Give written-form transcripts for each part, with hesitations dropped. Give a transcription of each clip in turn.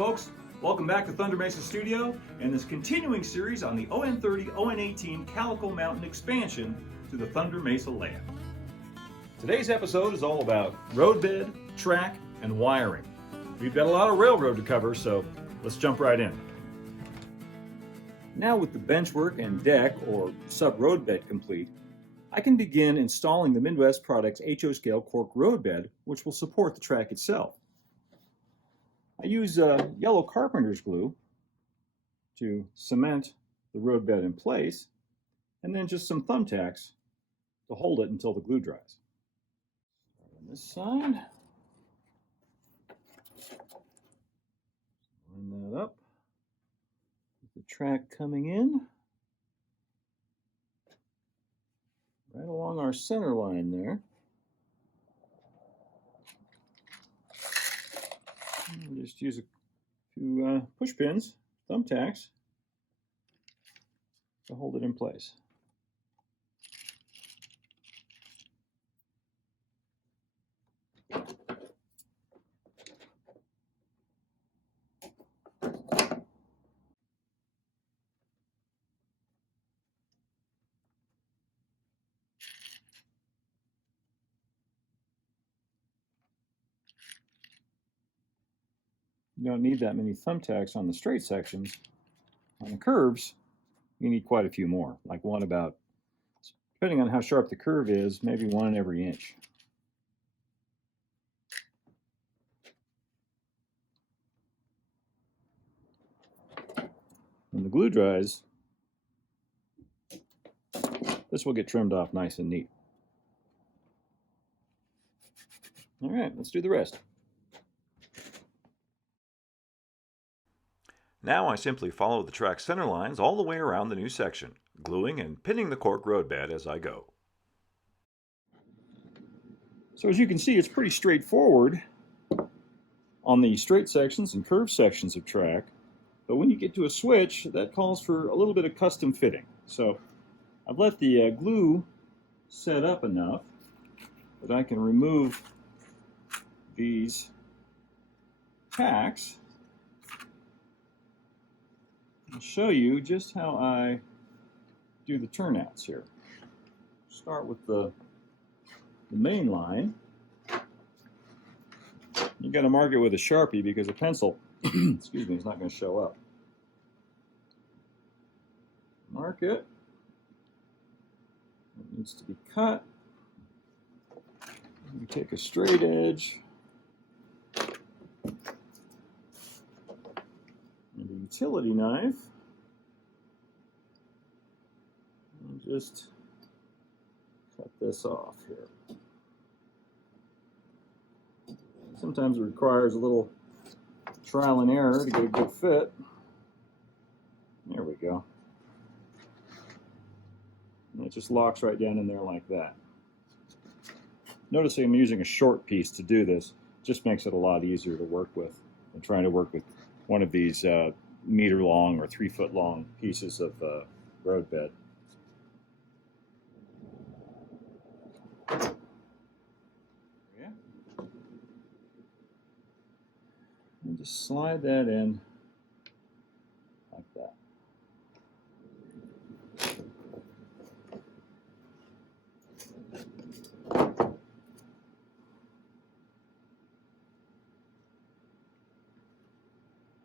folks, welcome back to Thunder Mesa Studio and this continuing series on the ON30 ON18 Calico Mountain expansion to the Thunder Mesa layout. Today's episode is all about roadbed, track, and wiring. We've got a lot of railroad to cover, so let's jump right in. Now with the benchwork and deck or sub-roadbed complete, I can begin installing the Midwest Products HO scale cork roadbed, which will support the track itself. I use yellow carpenter's glue to cement the roadbed in place, and then just some thumbtacks to hold it until the glue dries. On this side, line that up with the track coming in right along our center line there. We'll just use a few push pins, thumbtacks, to hold it in place. You don't need that many thumbtacks on the straight sections. On the curves, you need quite a few more, like one about, depending on how sharp the curve is, maybe one in every inch. When the glue dries, this will get trimmed off nice and neat. All right, let's do the rest. Now I simply follow the track center lines all the way around the new section, gluing and pinning the cork roadbed as I go. So as you can see, it's pretty straightforward on the straight sections and curved sections of track, but when you get to a switch, that calls for a little bit of custom fitting. So I've let the glue set up enough that I can remove these tacks and show you just how I do the turnouts here. Start with the main line. You got to mark it with a Sharpie because a pencil, excuse me, is not going to show up. Mark it. It needs to be cut. You take a straight edge and a utility knife and just cut this off here. Sometimes it requires a little trial and error to get a good fit. There we go. And it just locks right down in there like that. Noticing I'm using a short piece to do this just makes it a lot easier to work with than trying to work with one of these meter long or 3 foot long pieces of roadbed. Yeah. And just slide that in like that.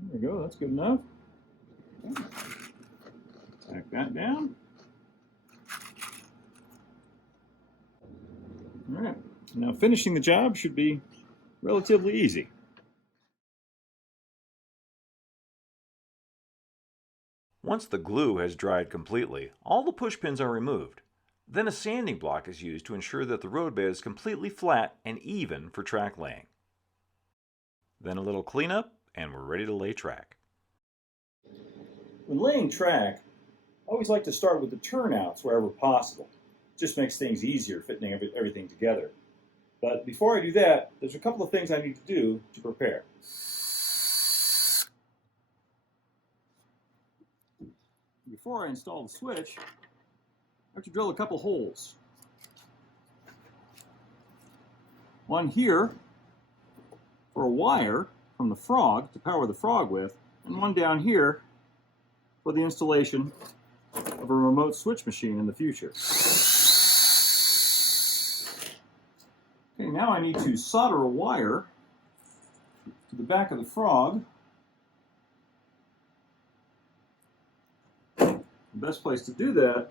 There we go, that's good enough. Tack that down. All right, now finishing the job should be relatively easy. Once the glue has dried completely, all the push pins are removed. Then a sanding block is used to ensure that the roadbed is completely flat and even for track laying. Then a little cleanup, and we're ready to lay track. When laying track, I always like to start with the turnouts wherever possible. It just makes things easier fitting everything together. But before I do that, there's a couple of things I need to do to prepare. Before I install the switch, I have to drill a couple holes. One here for a wire from the frog to power the frog with, and one down here for the installation of a remote switch machine in the future. Okay, now I need to solder a wire to the back of the frog. The best place to do that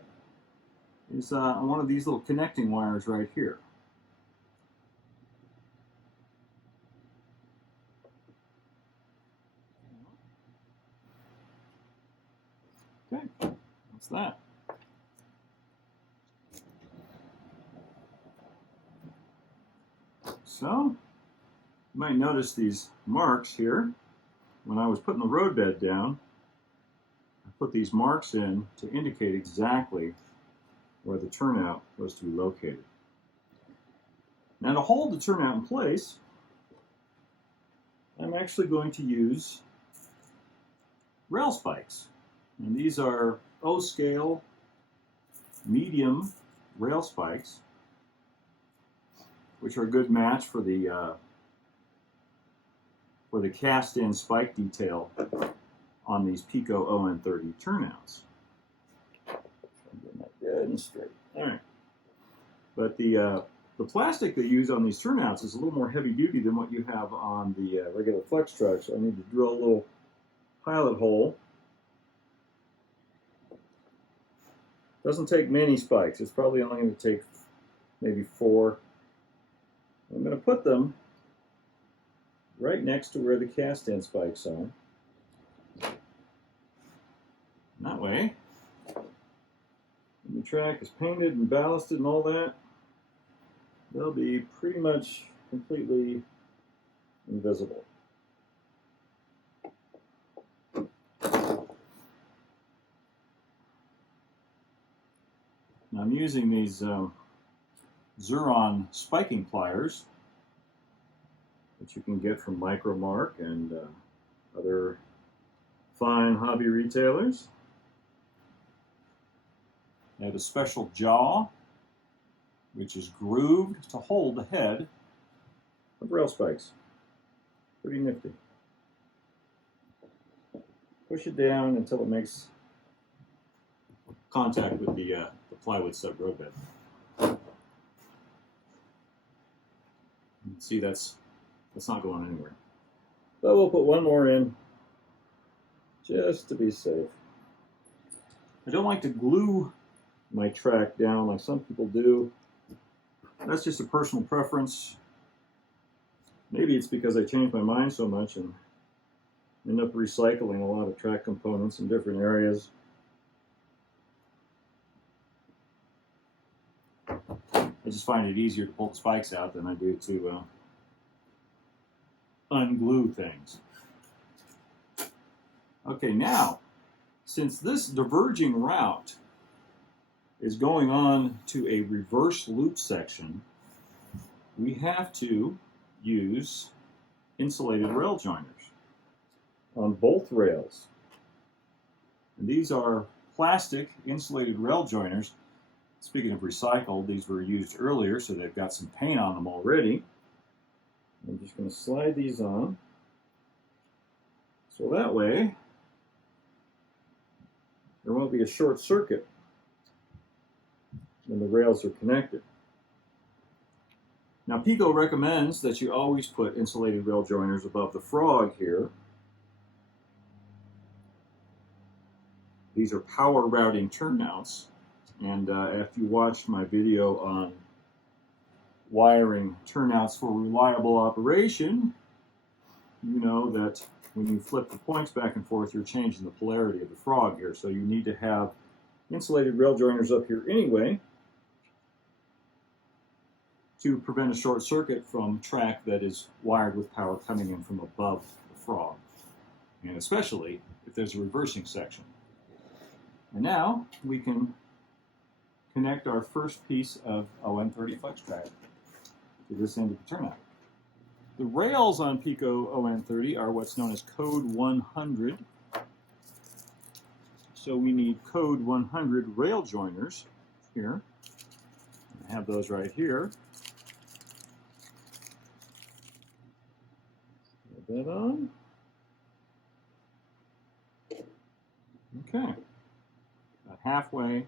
is on one of these little connecting wires right here. Okay, that's that. So, you might notice these marks here. When I was putting the roadbed down, I put these marks in to indicate exactly where the turnout was to be located. Now to hold the turnout in place, I'm actually going to use rail spikes. And these are O-scale medium rail spikes, which are a good match for the cast-in spike detail on these Pico ON30 turnouts. I'm getting that good and straight. All right. But the plastic they use on these turnouts is a little more heavy-duty than what you have on the regular flex truck, so I need to drill a little pilot hole. Doesn't take many spikes. It's probably only going to take maybe 4. I'm going to put them right next to where the cast-in spikes are. That way, when the track is painted and ballasted and all that, they'll be pretty much completely invisible. Now I'm using these Xuron spiking pliers that you can get from Micromark and other fine hobby retailers. They have a special jaw which is grooved to hold the head of rail spikes. Pretty nifty. Push it down until it makes contact with the plywood sub roadbed. You can see that's not going anywhere. But we'll put one more in just to be safe. I don't like to glue my track down like some people do. That's just a personal preference. Maybe it's because I changed my mind so much and end up recycling a lot of track components in different areas. I just find it easier to pull the spikes out than I do to unglue things. Okay, now, since this diverging route is going on to a reverse loop section, we have to use insulated rail joiners on both rails. And these are plastic insulated rail joiners. Speaking of recycled, these were used earlier, so they've got some paint on them already. I'm just going to slide these on. So that way, there won't be a short circuit when the rails are connected. Now, Pico recommends that you always put insulated rail joiners above the frog here. These are power routing turnouts, and if you watched my video on wiring turnouts for reliable operation, you know that when you flip the points back and forth, you're changing the polarity of the frog here. So you need to have insulated rail joiners up here anyway to prevent a short circuit from track that is wired with power coming in from above the frog, and especially if there's a reversing section. And now we can connect our first piece of ON30 flex track to this end of the turnout. The rails on Pico ON30 are what's known as code 100. So we need code 100 rail joiners here. I have those right here. that on. Okay, about halfway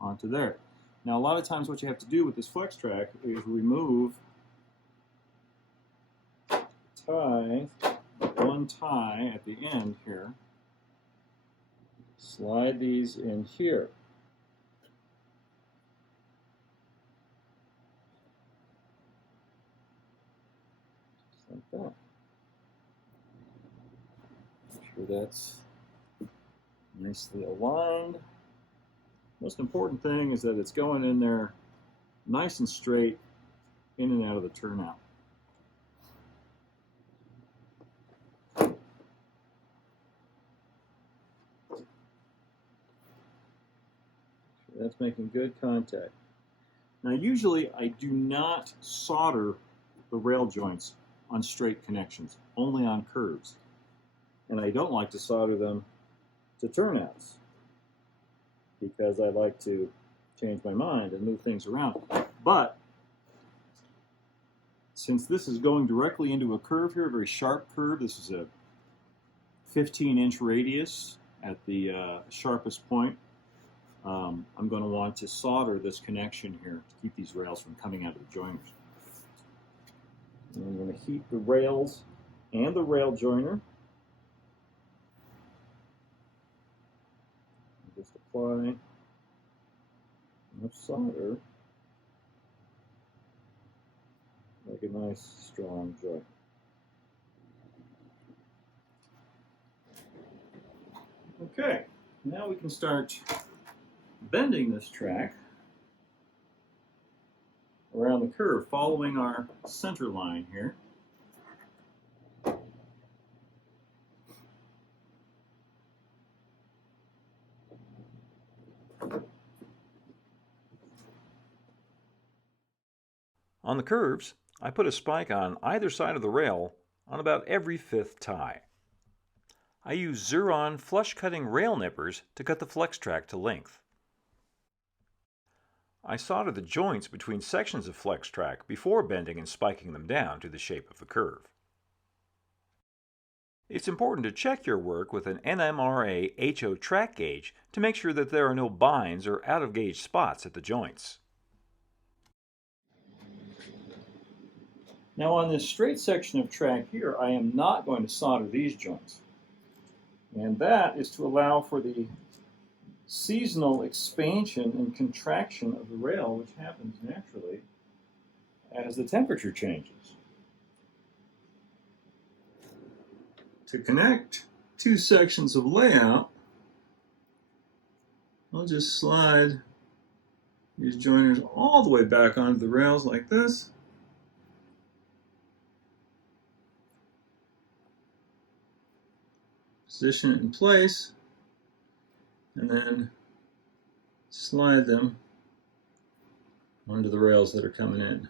onto there. Now, a lot of times what you have to do with this flex track is remove tie, one tie at the end here. Slide these in here. Just like that. Make sure that's nicely aligned. Most important thing is that it's going in there nice and straight in and out of the turnout. That's making good contact. Now, usually I do not solder the rail joints on straight connections, only on curves. And I don't like to solder them to turnouts because I like to change my mind and move things around. But since this is going directly into a curve here, a very sharp curve, this is a 15-inch radius at the sharpest point, I'm going to want to solder this connection here to keep these rails from coming out of the joiners. And I'm going to heat the rails and the rail joiner. Just apply enough solder, make a nice strong joint. Okay, now we can start bending this track around the curve, following our center line here. On the curves, I put a spike on either side of the rail on about every fifth tie. I use Xuron flush-cutting rail nippers to cut the flex track to length. I solder the joints between sections of flex track before bending and spiking them down to the shape of the curve. It's important to check your work with an NMRA HO track gauge to make sure that there are no binds or out-of-gauge spots at the joints. Now, on this straight section of track here, I am not going to solder these joints. And that is to allow for the seasonal expansion and contraction of the rail, which happens naturally as the temperature changes. To connect two sections of layout, I'll just slide these joiners all the way back onto the rails like this. Position it in place, and then slide them onto the rails that are coming in.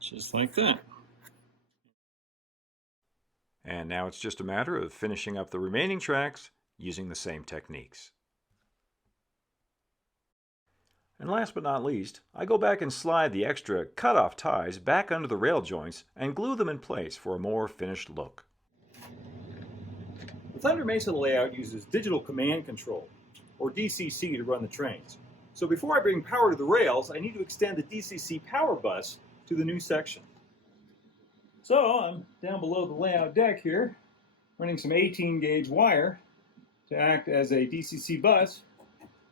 Just like that. And now it's just a matter of finishing up the remaining tracks using the same techniques. And last but not least, I go back and slide the extra cut-off ties back under the rail joints and glue them in place for a more finished look. The Thunder Mesa layout uses digital command control, or DCC, to run the trains. So before I bring power to the rails, I need to extend the DCC power bus to the new section. So I'm down below the layout deck here, running some 18-gauge wire to act as a DCC bus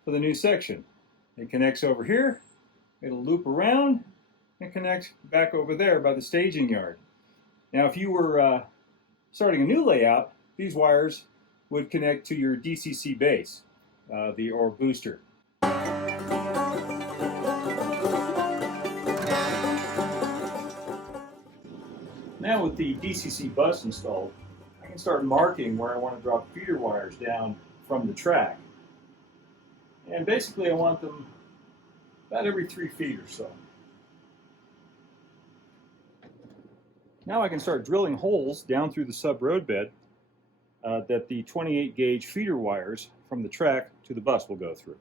for the new section. It connects over here, it'll loop around, and connect back over there by the staging yard. Now, if you were starting a new layout, these wires would connect to your DCC base, or booster. Now with the DCC bus installed, I can start marking where I want to drop feeder wires down from the track. And basically I want them about every 3 feet or so. Now I can start drilling holes down through the sub-roadbed that the 28-gauge feeder wires from the track to the bus will go through.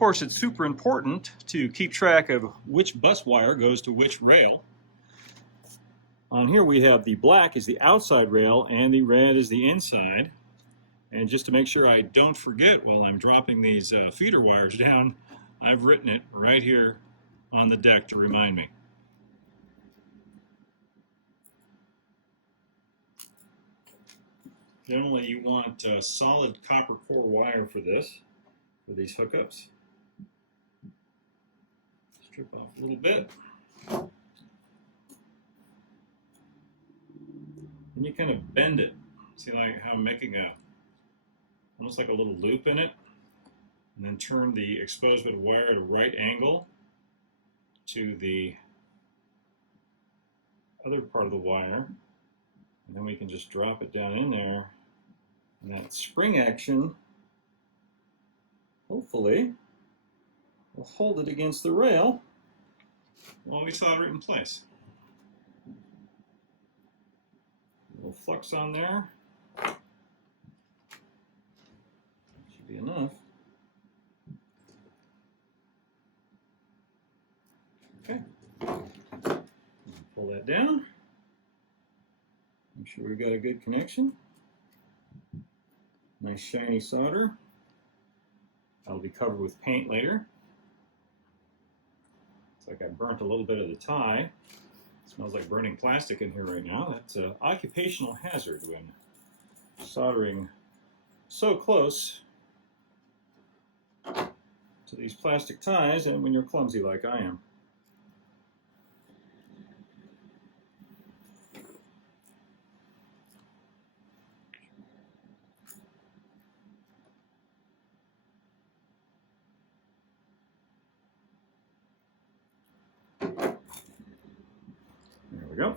course, it's super important to keep track of which bus wire goes to which rail. On here we have the black is the outside rail and the red is the inside. And just to make sure I don't forget while I'm dropping these feeder wires down, I've written it right here on the deck to remind me. Generally you want solid copper core wire for this, for these hookups. Strip off a little bit. And you kind of bend it. See like how I'm making almost like a little loop in it. And then turn the exposed bit of wire at a right angle to the other part of the wire. And then we can just drop it down in there. And that spring action, hopefully, will hold it against the rail while we solder it in place. A little flux on there. Should be enough. Okay. Pull that down. Make sure we've got a good connection. Nice shiny solder. That'll be covered with paint later. Looks like I burnt a little bit of the tie. It smells like burning plastic in here right now. That's an occupational hazard when soldering so close to these plastic ties and when you're clumsy like I am. There we go.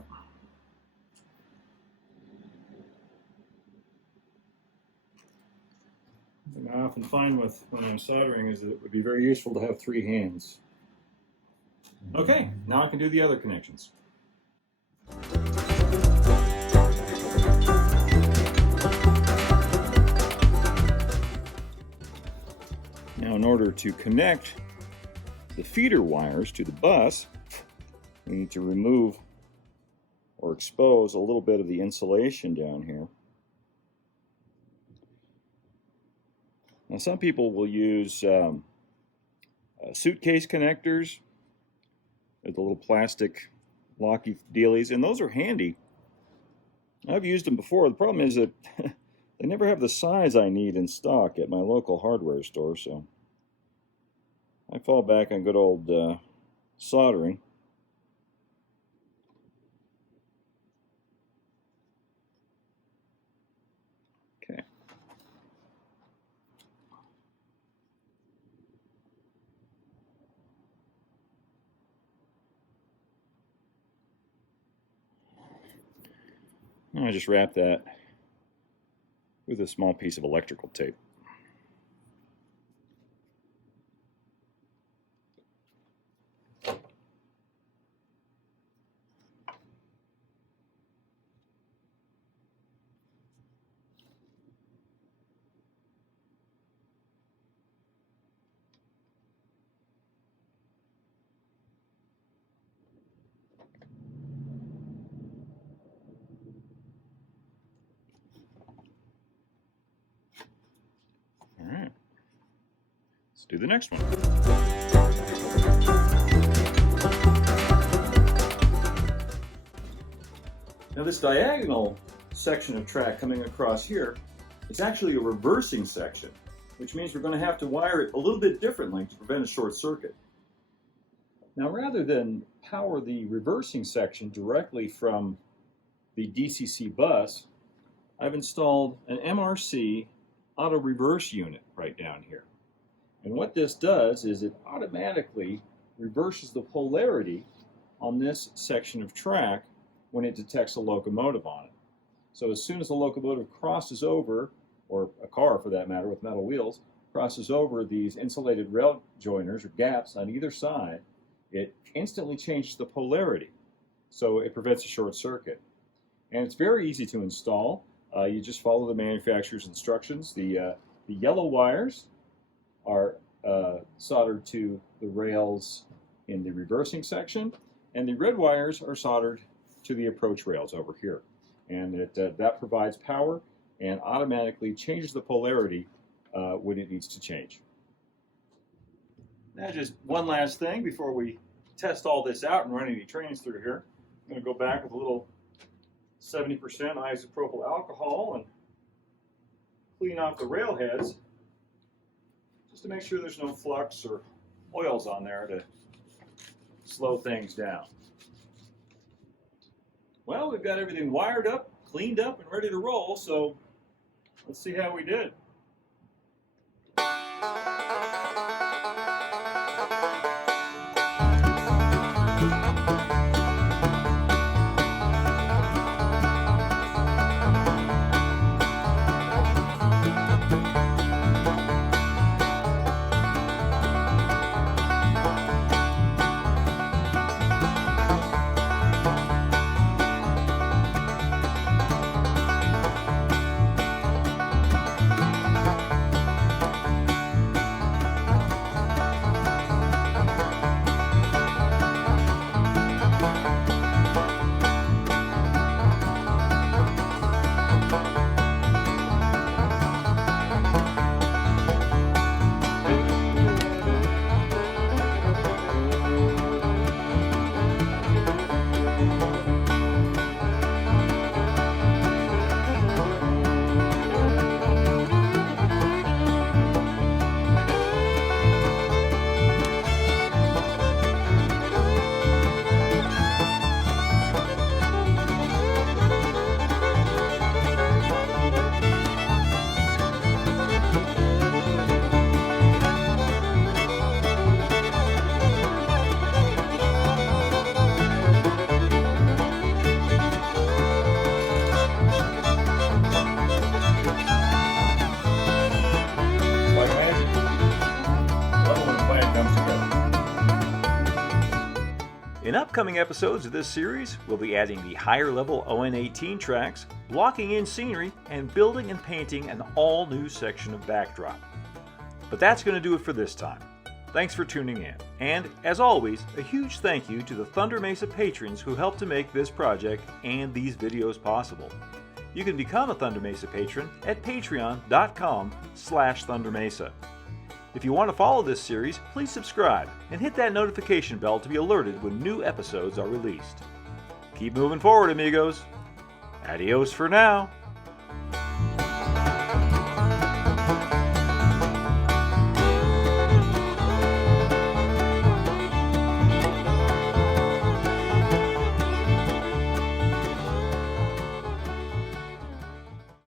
Something I often find when I'm soldering is that it would be very useful to have 3 hands. Okay, now I can do the other connections. Now in order to connect the feeder wires to the bus, we need to remove or expose a little bit of the insulation down here. Now some people will use suitcase connectors with the little plastic locky dealies, and those are handy. I've used them before. The problem is that they never have the size I need in stock at my local hardware store, so I fall back on good old soldering. Okay. Now I just wrap that with a small piece of electrical tape. All right, let's do the next one. Now this diagonal section of track coming across here is actually a reversing section, which means we're going to have to wire it a little bit differently to prevent a short circuit. Now rather than power the reversing section directly from the DCC bus, I've installed an MRC auto reverse unit right down here. And what this does is it automatically reverses the polarity on this section of track when it detects a locomotive on it. So as soon as the locomotive crosses over, or a car for that matter with metal wheels, crosses over these insulated rail joiners or gaps on either side, it instantly changes the polarity. So it prevents a short circuit. And it's very easy to install. You just follow the manufacturer's instructions. The yellow wires are soldered to the rails in the reversing section, and the red wires are soldered to the approach rails over here. And that provides power and automatically changes the polarity when it needs to change. Now just one last thing before we test all this out and run any trains through here. I'm going to go back with a little 70% isopropyl alcohol and clean off the rail heads just to make sure there's no flux or oils on there to slow things down. Well, we've got everything wired up, cleaned up, and ready to roll, so let's see how we did. In upcoming episodes of this series, we'll be adding the higher level ON18 tracks, blocking in scenery, and building and painting an all-new section of backdrop. But that's going to do it for this time. Thanks for tuning in, and as always, a huge thank you to the Thunder Mesa patrons who helped to make this project and these videos possible. You can become a Thunder Mesa patron at patreon.com/ThunderMesa. If you want to follow this series, please subscribe and hit that notification bell to be alerted when new episodes are released. Keep moving forward, amigos. Adios for now.